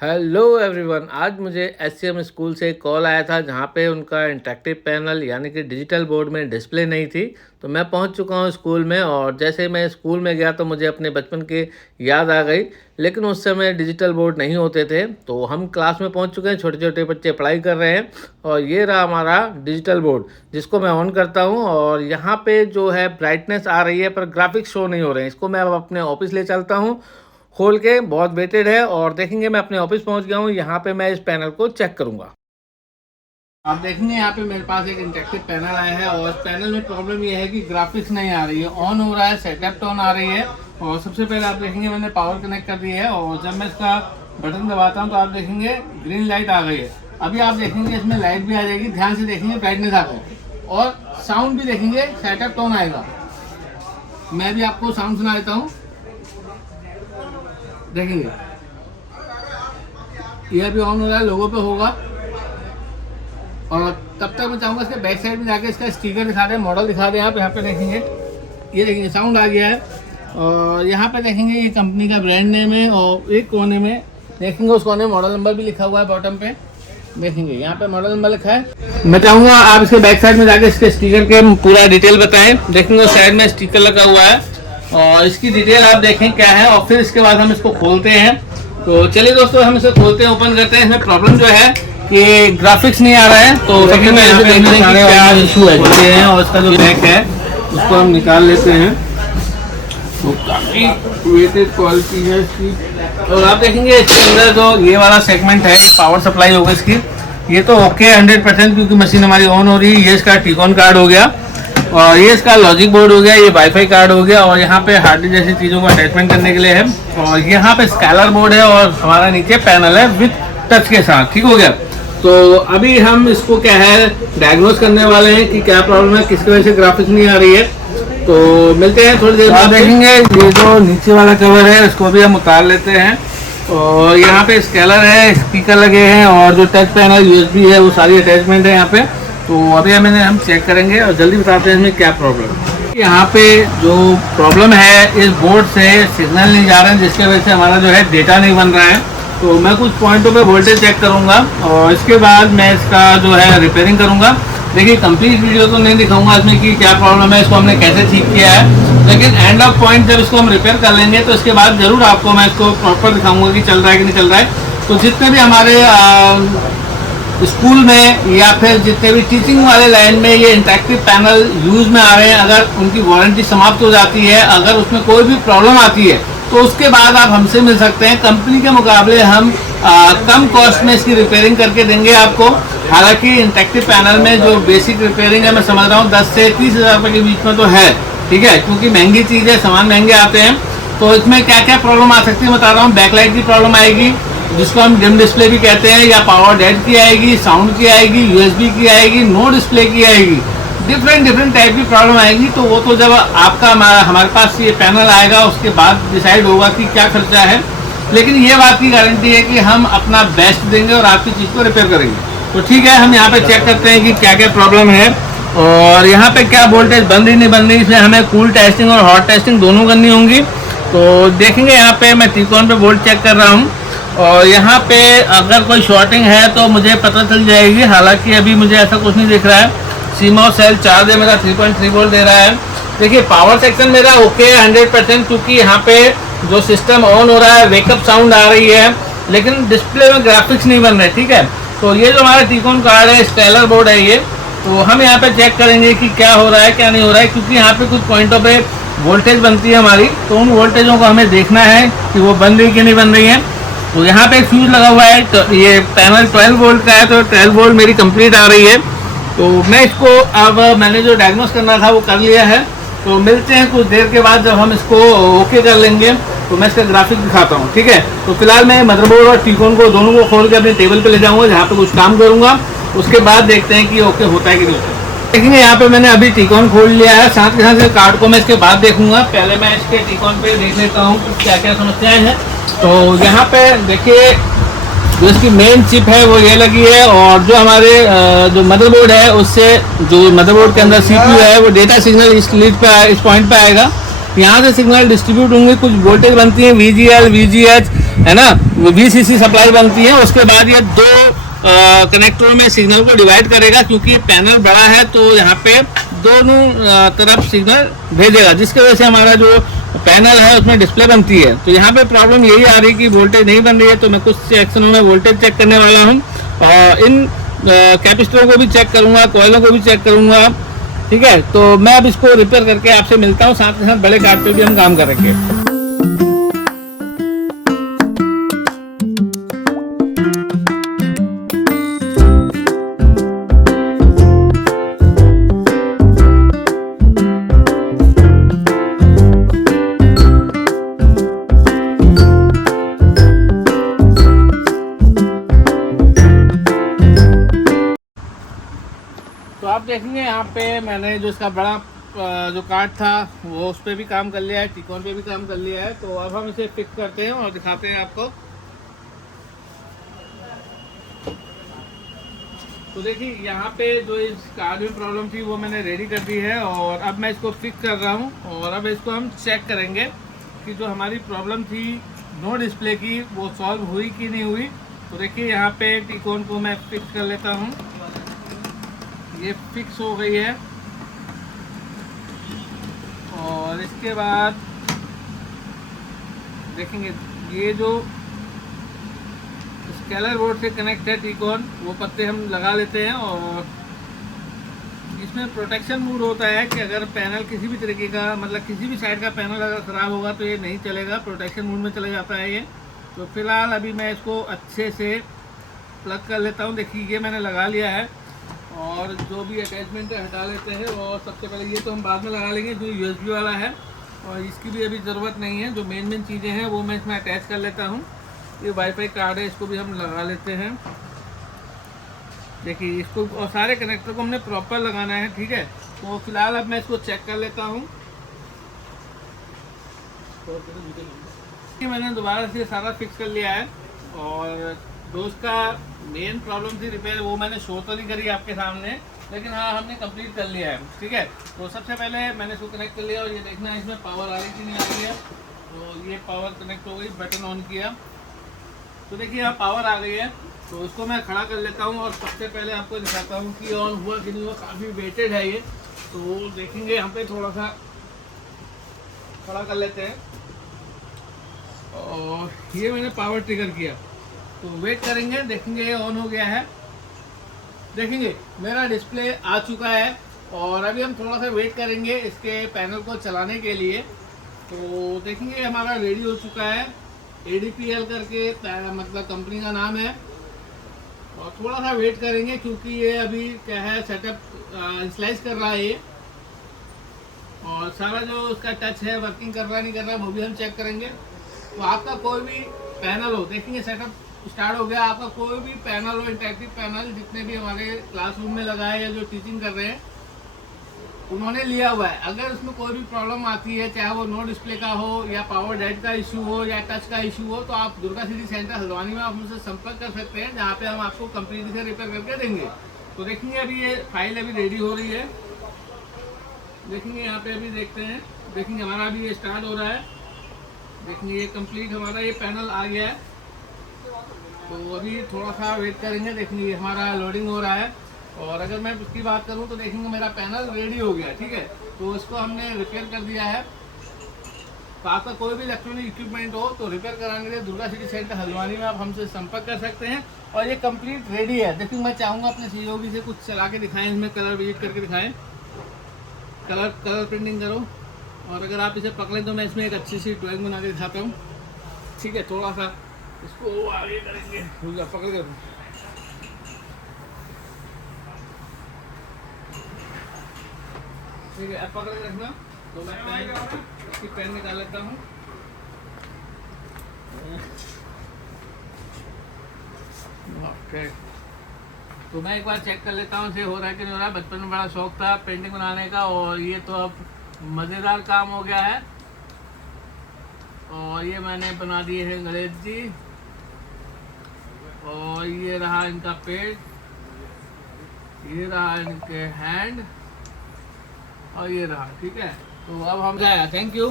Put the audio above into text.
Hello everyone. आज मुझे SCM school से एक कॉल आया था जहाँ पे उनका इंटरेक्टिव पैनल यानी कि डिजिटल बोर्ड में डिस्प्ले नहीं थी। तो मैं पहुँच चुका हूँ स्कूल में, और जैसे मैं स्कूल में गया तो मुझे अपने बचपन की याद आ गई। लेकिन उस समय डिजिटल बोर्ड नहीं होते थे। तो हम क्लास में पहुँच चुके हैं, छोटे छोटे बच्चे पढ़ाई कर रहे हैं, और ये रहा हमारा डिजिटल बोर्ड जिसको मैं ऑन करता हूँ। और यहाँ पे जो है ब्राइटनेस आ रही है पर ग्राफिक्स शो नहीं हो रहे हैं। इसको मैं अब अपने ऑफिस ले चलता हूँ खोल के, बहुत वेटेड है। और देखेंगे, मैं अपने ऑफिस पहुंच गया हूं। यहाँ पे मैं इस पैनल को चेक करूंगा। आप देखेंगे यहाँ पे मेरे पास एक इंटरेक्टिव पैनल आया है, और इस पैनल में प्रॉब्लम ये है कि ग्राफिक्स नहीं आ रही है। ऑन हो रहा है, सेटअप टोन आ रही है। और सबसे पहले आप देखेंगे मैंने पावर कनेक्ट कर दी है, और जब मैं इसका बटन दबाता हूँ तो आप देखेंगे ग्रीन लाइट आ गई है। अभी आप देखेंगे इसमें लाइट भी आ जाएगी, ध्यान से देखेंगे, ब्राइटनेस आ गई, और साउंड भी देखेंगे, सेटअप टोन आएगा। मैं भी आपको साउंड सुना देता हूँ, देखेंगे ये अभी ऑन हो रहा है, लोगो पे होगा। और तब तक मैं चाहूँगा इसके बैक साइड में जाके इसका स्टिकर दिखा दें, मॉडल दिखा दें। आप यहाँ पे देखेंगे, ये देखेंगे साउंड आ गया है। और यहाँ पे देखेंगे ये कंपनी का ब्रांड नेम है, और एक कोने में देखेंगे, उस कोने में मॉडल नंबर भी लिखा हुआ है। बॉटम पे देखेंगे यहाँ पे मॉडल नंबर लिखा है। मैं चाहूँगा आप इसके बैक साइड में जाके इसके स्टिकर के पूरा डिटेल बताएं। देखेंगे उस साइड में स्टिकर लगा हुआ है, और इसकी डिटेल आप देखें क्या है, और फिर इसके बाद हम इसको खोलते हैं। तो चलिए दोस्तों, हम इसे खोलते हैं, ओपन करते हैं। इसमें प्रॉब्लम जो है कि ग्राफिक्स नहीं आ रहा है। तो सबसे पहले देखते हैं कि क्या इशू है। और इसका जो बैक है उसको हम निकाल लेते हैं। तो काफ़ी वेटेड क्वालिटी है इसकी। और आप देखेंगे इसके अंदर जो ये वाला सेगमेंट है, ये पावर सप्लाई होगा इसकी। ये तो ओके 100%, क्योंकि मशीन हमारी ऑन हो रही है। ये इसका टिकॉन कार्ड हो गया, और ये इसका लॉजिक बोर्ड हो गया, ये वाईफाई कार्ड हो गया, और यहाँ पे हार्ड डिस्क जैसी चीज़ों को अटैचमेंट करने के लिए है। और यहाँ पे स्केलर बोर्ड है, और हमारा नीचे पैनल है विद टच के साथ। ठीक हो गया। तो अभी हम इसको क्या है डायग्नोस करने वाले हैं कि क्या प्रॉब्लम है, किसकी वजह से ग्राफिक्स नहीं आ रही है। तो मिलते हैं थोड़ी देर बाद। देखेंगे ये जो नीचे वाला कवर है इसको भी हम उतार लेते हैं। और यहाँ पे स्केलर है, स्पीकर लगे हैं, और जो टच पैनल USB है वो सारी अटैचमेंट है यहाँ पे। तो अभी हम चेक करेंगे और जल्दी बताते हैं इसमें क्या प्रॉब्लम है। यहाँ पे जो प्रॉब्लम है, इस बोर्ड से सिग्नल नहीं जा रहे हैं, जिसकी वजह से हमारा जो है डेटा नहीं बन रहा है। तो मैं कुछ पॉइंटों पे वोल्टेज चेक करूँगा, और इसके बाद मैं इसका जो है रिपेयरिंग करूँगा। देखिए कंप्लीट वीडियो तो नहीं दिखाऊंगा इसमें कि क्या प्रॉब्लम है, इसको हमने कैसे ठीक किया है, लेकिन एंड ऑफ पॉइंट जब इसको हम रिपेयर कर लेंगे तो इसके बाद ज़रूर आपको मैं इसको प्रॉपर दिखाऊंगा कि चल रहा है कि नहीं चल रहा है। तो जितने भी हमारे स्कूल में या फिर जितने भी टीचिंग वाले लाइन में ये इंटरेक्टिव पैनल यूज में आ रहे हैं, अगर उनकी वारंटी समाप्त हो जाती है, अगर उसमें कोई भी प्रॉब्लम आती है, तो उसके बाद आप हमसे मिल सकते हैं। कंपनी के मुकाबले हम कम कॉस्ट में इसकी रिपेयरिंग करके देंगे आपको। हालांकि इंटरेक्टिव पैनल में जो बेसिक रिपेयरिंग है, मैं समझ रहा हूँ 10 से 30 हज़ार रुपये के बीच में तो है। ठीक है, क्योंकि महंगी चीज़ है, सामान महंगे आते हैं। तो इसमें क्या क्या प्रॉब्लम आ सकती है बता रहा हूँ। बैकलाइट की प्रॉब्लम आएगी, जिसको हम डिम डिस्प्ले भी कहते हैं, या पावर डेड की आएगी, साउंड की आएगी, USB की आएगी, नो डिस्प्ले की आएगी, डिफरेंट टाइप की प्रॉब्लम आएगी। तो वो तो जब आपका हमारे पास ये पैनल आएगा उसके बाद डिसाइड होगा कि क्या खर्चा है। लेकिन ये बात की गारंटी है कि हम अपना बेस्ट देंगे और आपकी चीज़ को रिपेयर करेंगे। तो ठीक है, हम यहाँ पे चेक करते हैं कि क्या क्या प्रॉब्लम है, और यहाँ पे क्या वोल्टेज बन रही नहीं बन रही। इसमें हमें कूल टेस्टिंग और हॉट टेस्टिंग दोनों करनी होंगी। तो देखेंगे यहाँ पे मैं टिकॉन पे वोल्ट चेक कर रहा हूँ, और यहाँ पे अगर कोई शॉर्टिंग है तो मुझे पता चल जाएगी। हालांकि अभी मुझे ऐसा कुछ नहीं दिख रहा है। CMOS सेल चार्ज है मेरा, 3.3 वोल्ट दे रहा है। देखिए पावर सेक्शन मेरा ओके 100%, क्योंकि यहाँ पे जो सिस्टम ऑन हो रहा है वेकअप साउंड आ रही है, लेकिन डिस्प्ले में ग्राफिक्स नहीं बन रहे। ठीक है, तो ये जो हमारा टिकॉन कार्ड है, स्केलर बोर्ड है ये। तो हम यहाँ पे चेक करेंगे कि क्या हो रहा है क्या नहीं हो रहा है, क्योंकि यहाँ पे कुछ पॉइंटों पे वोल्टेज बनती है हमारी। तो उन वोल्टेजों को हमें देखना है कि वो बन रही कि नहीं बन रही है। तो यहाँ पे एक फ्यूज लगा हुआ है, तो ये पैनल 12 वोल्ट का है, तो 12 वोल्ट मेरी कंप्लीट आ रही है। तो मैं इसको अब मैंने जो डायग्नोस करना था वो कर लिया है। तो मिलते हैं कुछ देर के बाद, जब हम इसको ओके कर लेंगे तो मैं इसका ग्राफिक दिखाता हूँ। ठीक है, तो फिलहाल मैं मदरबोर्ड और टिकॉन को दोनों को खोल के अपने टेबल पे ले जाऊँगा, जहाँ पे कुछ काम करूँगा। उसके बाद देखते हैं कि ओके होता है कि नहीं होता है। देखेंगे यहाँ पे मैंने अभी टिकॉन खोल लिया है, साथ के साथ कार्ड को मैं इसके बाद देखूंगा। पहले मैं इसके टिकॉन पे देख लेता हूँ क्या क्या समस्याएं हैं। तो यहाँ पे देखिए जो इसकी मेन चिप है वो ये लगी है, और जो हमारे जो मदरबोर्ड है उससे जो मदरबोर्ड के अंदर CPU है वो डेटा सिग्नल इस लीड पे, इस पॉइंट पे आएगा। यहाँ से सिग्नल डिस्ट्रीब्यूट होंगे, कुछ वोल्टेज बनती है VGL, VGH, है ना, VCC सप्लाई बनती है। उसके बाद ये दो कनेक्टरों में सिग्नल को डिवाइड करेगा, क्योंकि पैनल बड़ा है तो यहाँ पे दोनों तरफ सिग्नल भेजेगा, जिसकी वजह से हमारा जो पैनल है उसमें डिस्प्ले बनती है। तो यहाँ पे प्रॉब्लम यही आ रही है कि वोल्टेज नहीं बन रही है, तो मैं कुछ सेक्शनों में वोल्टेज चेक करने वाला हूँ और इन कैपेसिटरों को भी चेक करूँगा, कॉइलों को भी चेक करूँगा। ठीक है, तो मैं अब इसको रिपेयर करके आपसे मिलता हूँ, साथ के साथ बड़े कार्ड पे भी हम काम करेंगे। तो आप देखेंगे यहाँ पे मैंने जो इसका बड़ा जो कार्ड था वो उस पर भी काम कर लिया है, टिकॉन पे भी काम कर लिया है। तो अब हम इसे फिक्स करते हैं और दिखाते हैं आपको। तो देखिए यहाँ पे जो इस कार्ड में प्रॉब्लम थी वो मैंने रेडी कर दी है और अब मैं इसको फिक्स कर रहा हूँ। और अब इसको हम चेक करेंगे कि जो हमारी प्रॉब्लम थी नो डिस्प्ले की वो सॉल्व हुई कि नहीं हुई। तो देखिए यहाँ पे टिकॉन को मैं फिक्स कर लेता हूँ, ये फिक्स हो गई है। और इसके बाद देखेंगे ये जो स्केलर बोर्ड से कनेक्ट है टिकॉन, वो पत्ते हम लगा लेते हैं। और इसमें प्रोटेक्शन मोड होता है कि अगर पैनल किसी भी तरीके का, मतलब किसी भी साइड का पैनल अगर ख़राब होगा तो ये नहीं चलेगा, प्रोटेक्शन मोड में चला जाता है ये। तो फिलहाल अभी मैं इसको अच्छे से प्लग कर लेता हूँ। देखिए ये मैंने लगा लिया है और जो भी अटैचमेंट है हटा लेते हैं। और सबसे पहले ये तो हम बाद में लगा लेंगे, जो USB वाला है और इसकी भी अभी ज़रूरत नहीं है। जो मेन चीज़ें हैं वो मैं इसमें अटैच कर लेता हूँ। ये वाईफाई कार्ड है, इसको भी हम लगा लेते हैं। देखिए इसको और सारे कनेक्टर को हमने प्रॉपर लगाना है, ठीक है। तो फिलहाल अब मैं इसको चेक कर लेता हूँ। मैंने दोबारा से सारा फिक्स कर लिया है और जो उसका मेन प्रॉब्लम थी रिपेयर वो मैंने शो तो नहीं करी आपके सामने, लेकिन हाँ हमने कंप्लीट कर लिया है, ठीक है। तो सबसे पहले मैंने इसको कनेक्ट कर लिया और ये देखना है इसमें पावर आ रही कि नहीं आ रही है। तो ये पावर कनेक्ट हो गई, बटन ऑन किया तो देखिए यहाँ पावर आ गई है। तो इसको मैं खड़ा कर लेता हूँ और सबसे पहले आपको दिखाता हूँ कि ऑन हुआ कि नहीं हुआ। काफ़ी वेटेड है ये, तो देखेंगे यहाँ पे थोड़ा सा खड़ा कर लेते हैं। और ये मैंने पावर ट्रिगर किया, तो वेट करेंगे, देखेंगे ये ऑन हो गया है। देखेंगे मेरा डिस्प्ले आ चुका है और अभी हम थोड़ा सा वेट करेंगे इसके पैनल को चलाने के लिए। तो देखेंगे हमारा रेडी हो चुका है, ADPL करके मतलब कंपनी का नाम है। और थोड़ा सा वेट करेंगे क्योंकि ये अभी क्या है सेटअप इंस्लाइज कर रहा है ये, और सारा जो उसका टच है वर्किंग कर रहा है नहीं कर रहा है वो भी हम चेक करेंगे। तो आपका कोई भी पैनल हो, देखेंगे सेटअप स्टार्ट हो गया। आपका कोई भी पैनल हो, इंटरेक्टिव पैनल जितने भी हमारे क्लासरूम में लगा है या जो टीचिंग कर रहे हैं उन्होंने लिया हुआ है, अगर उसमें कोई भी प्रॉब्लम आती है, चाहे वो नो डिस्प्ले का हो या पावर डेड का इशू हो या टच का इशू हो, तो आप दुर्गा सिटी सेंटर हल्द्वानी में आप हमसे संपर्क कर सकते हैं, जहाँ पे हम आपको कंप्लीट से रिपेयर करके देंगे। तो देखेंगे अभी ये फाइल अभी रेडी हो रही है। देखेंगे यहाँ पे अभी देखते हैं, देखेंगे हमारा अभी ये स्टार्ट हो रहा है। देखेंगे ये कंप्लीट हमारा ये पैनल आ गया है। तो अभी थोड़ा सा वेट करेंगे, देखेंगे हमारा लोडिंग हो रहा है। और अगर मैं उसकी बात करूं तो देखेंगे मेरा पैनल रेडी हो गया, ठीक है। तो इसको हमने रिपेयर कर दिया है। तो आपका कोई भी इलेक्ट्रॉनिक इक्विपमेंट हो तो रिपेयर कराने के लिए दुर्गा सिटी सेंटर हल्द्वानी में आप हमसे संपर्क कर सकते हैं। और ये कंप्लीट रेडी है। देखिए मैं चाहूँगा अपने सहयोगी से कुछ चला के दिखाएँ, इसमें कलर विजिट करके दिखाएँ, कलर प्रिंटिंग करो। और अगर आप इसे पकड़ें तो मैं इसमें एक अच्छी सी ड्राइंग बना के दिखाता हूँ, ठीक है। थोड़ा सा इसको आगे करेंगे, पकड़ कर ठीक है, अब पकड़ के रखना। तो मैं इसकी पेन निकाल लेता हूँ। ओके, तो मैं एक बार चेक कर लेता हूँ इसे हो रहा है कि नहीं हो रहा है। बचपन में बड़ा शौक था पेंटिंग बनाने का और ये तो अब मज़ेदार काम हो गया है। और ये मैंने बना दिए हैं गणेश जी, और ये रहा इनका पेट, ये रहा इनके हैंड, और ये रहा, ठीक है। तो अब हम जाए, थैंक यू।